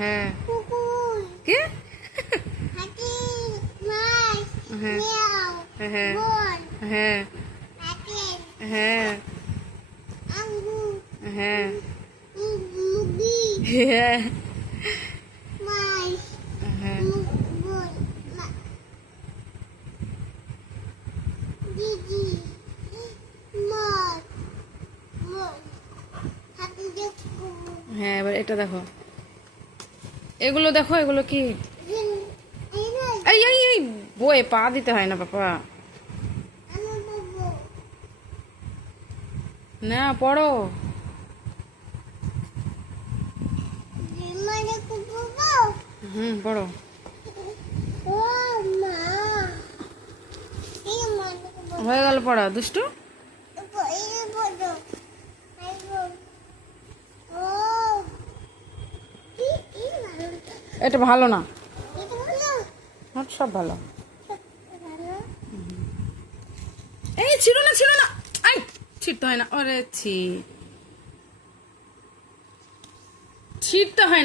হ্যাঁ কুকুর, কে হাতি, মাছ, হ্যাঁ মেয়াও, হ্যাঁ বন, হ্যাঁ আপেল, হ্যাঁ আঙ্গুর, হ্যাঁ মুরগি, হ্যাঁ মাছ, হ্যাঁ বন, দিদি, মাছ, বন, হাতি, কুকুর, হ্যাঁ এবার এটা দেখো, এগুলো দেখো, এগুলো কি? এই নয়, এই এই এই বয়ে পা দিতে হয় না পাপা, আমার বাবু, না পড়ো। মানে কুকুর বাবু, পড়ো। ও মা, এই মানে কুকুর হয়ে গেল পড়া দুষ্টু। এই বড়, এই বড়, ও, কি ভালো, এটা ভালো না, এটা ভালো, সব ভালো। ভালো, এই ছিল না ছিল না, এই ছিটতে হয় না, ওরে ছি ছিটতে হয় না।